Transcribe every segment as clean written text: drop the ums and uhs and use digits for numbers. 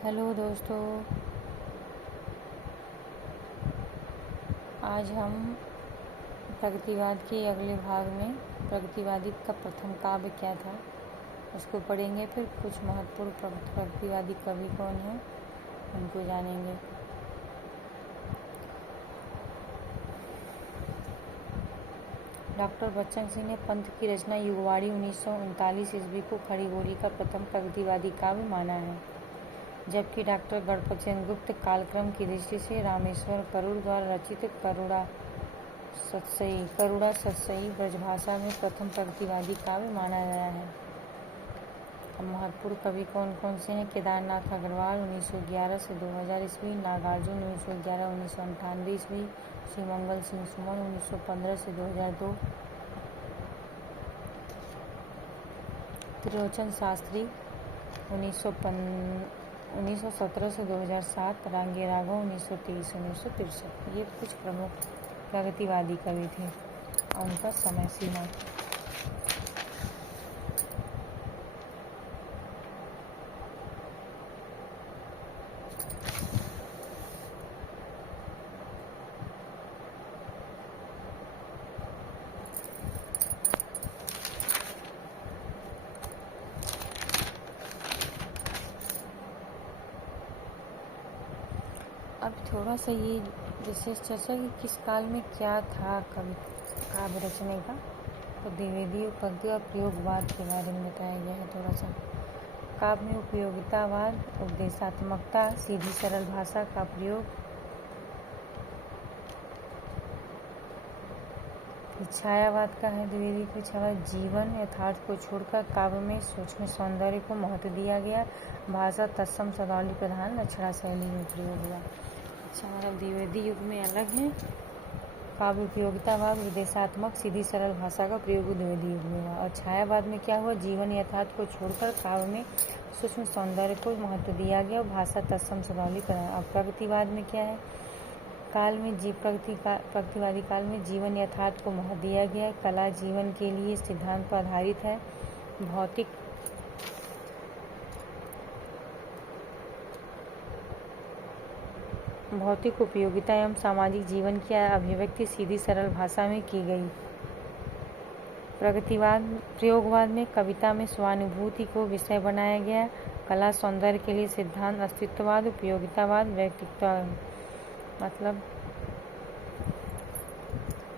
Hello दोस्तों, आज हम प्रगतिवाद के अगले भाग में प्रगतिवादी का प्रथम काव्य क्या था उसको पढ़ेंगे। फिर कुछ महत्वपूर्ण प्रगतिवादी कवि कौन हैं उनको जानेंगे। डॉक्टर बच्चन सिंह ने पंत की रचना युगवाणी 1939 ईस्वी को खड़ी बोली का प्रथम प्रगतिवादी काव्य माना है, जबकि डॉक्टर गणपत चंद्र गुप्त कालक्रम की दृष्टि से रामेश्वर करुड़ द्वारा रचित करुणा सत्सई ब्रजभाषा में प्रथम प्रगतिवादी काव्य माना गया है। अब महत्वपूर्ण कवि कौन कौन से हैं। केदारनाथ अग्रवाल 1911 से 2000 ईस्वी, नागार्जुन 1911-1998 ईस्वी, श्रीमंगल सिंह सुमन 1915 से 2002, त्रिलोचन शास्त्री 1917 से 2007, रांगे राघव 1923-1963। ये कुछ प्रमुख प्रगतिवादी कवि थे और उनका समय सीमा। अब थोड़ा सा ये विशेष चर्चा कि किस काल में क्या था काव्य रचने का, तो द्विवेदी उपपत्ति और प्रयोगवाद के बारे में बताया गया है। थोड़ा सा काव्य में उपयोगितावाद, उपदेशात्मकता, सीधी सरल भाषा का प्रयोग, छायावाद का है। द्विवेदी की छाया जीवन यथार्थ को छोड़कर काव्य में सूक्ष्म सौंदर्य को महत्व दिया गया। भाषा तत्सम शब्दावली प्रधान लक्षणा शैली में प्रयोग हुआ। अच्छा, मतलब द्विवेदी युग में अलग है काव्य उपयोगितावाद, विदेशात्मक सीधी सरल भाषा का प्रयोग द्विवेदी युग में हुआ। और छायावाद में क्या हुआ, जीवन यथार्थ को छोड़कर काव्य में सूक्ष्म सौंदर्य को महत्व दिया गया। भाषा तत्सम शब्दावली प्रधान। अब प्रगतिवाद में क्या है, प्रगतिवादी काल में जीवन यथार्थ को महत्व दिया गया। कला जीवन के लिए सिद्धांत पर आधारित है। भौतिक उपयोगिता एवं सामाजिक जीवन की अभिव्यक्ति सीधी सरल भाषा में की गई। प्रयोगवाद में कविता में स्वानुभूति को विषय बनाया गया। कला सौंदर्य के लिए सिद्धांत अस्तित्ववाद। उपयोगितावाद व्यक्तित्व मतलब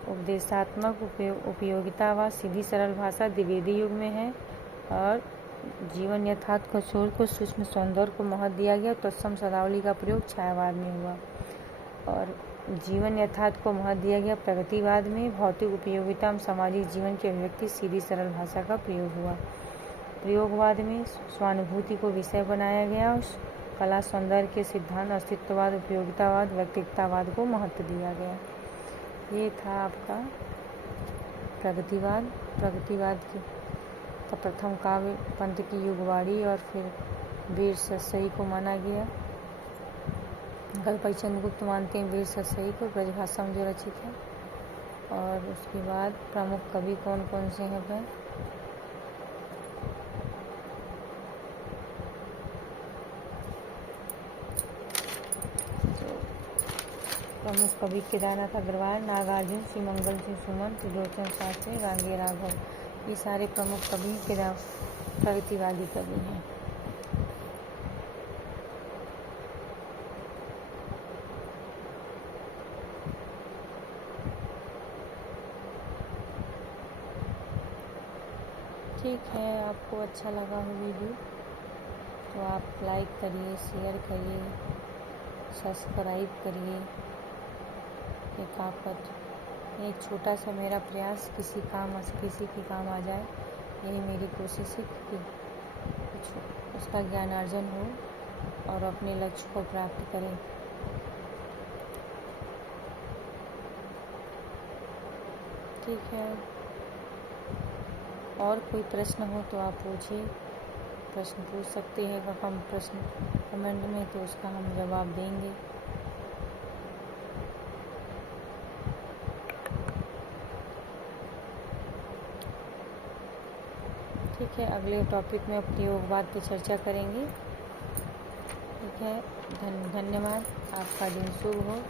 उपदेशात्मक। उपयोगितावाद सीधी सरल भाषा द्विवेदी युग में है। और जीवन यथार्थ को छोड़कर सूक्ष्म सौंदर्य को महत्व दिया गया। तत्सम शब्दावली का प्रयोग छायावाद में हुआ। और जीवन यथार्थ को महत्व दिया गया प्रगतिवाद में। भौतिक उपयोगिता एवं सामाजिक जीवन की अभिव्यक्ति सीधी सरल भाषा का प्रयोग हुआ। प्रयोगवाद में स्वानुभूति को विषय बनाया गया। कला सौंदर्य के सिद्धांत अस्तित्ववाद, उपयोगितावाद, व्यक्तित्ववाद को महत्व दिया गया। ये था आपका प्रगतिवाद का प्रथम काव्य पंत की युगवाणी और फिर वीर सतसई को माना गया। गणपत चंद्र गुप्त मानते हैं वीर सतसई को ब्रजभाषा में जो रचित है। और उसके बाद प्रमुख कवि कौन कौन से हैं वह प्रमुख कवि केदारनाथ अग्रवाल, नागार्जुन, श्रीमंगल सिंह सुमन, त्रिलोचन शास्त्री, रांगे राघव। ये सारे प्रमुख कवि प्रगतिवादी कवि हैं। ठीक है, आपको अच्छा लगा हो वीडियो तो आप लाइक करिए, शेयर करिए, सब्सक्राइब करिए। एक छोटा सा मेरा प्रयास किसी के काम आ जाए, यही मेरी कोशिश है कि कुछ उसका ज्ञानार्जन हो और अपने लक्ष्य को प्राप्त करें। ठीक है, और कोई प्रश्न हो तो आप पूछिए, प्रश्न पूछ सकते हैं। अगर हम प्रश्न कमेंट में तो उसका हम जवाब देंगे। ठीक है, अगले टॉपिक में प्रयोगवाद पे चर्चा करेंगे। ठीक है। है। धन्यवाद। आपका दिन शुभ हो।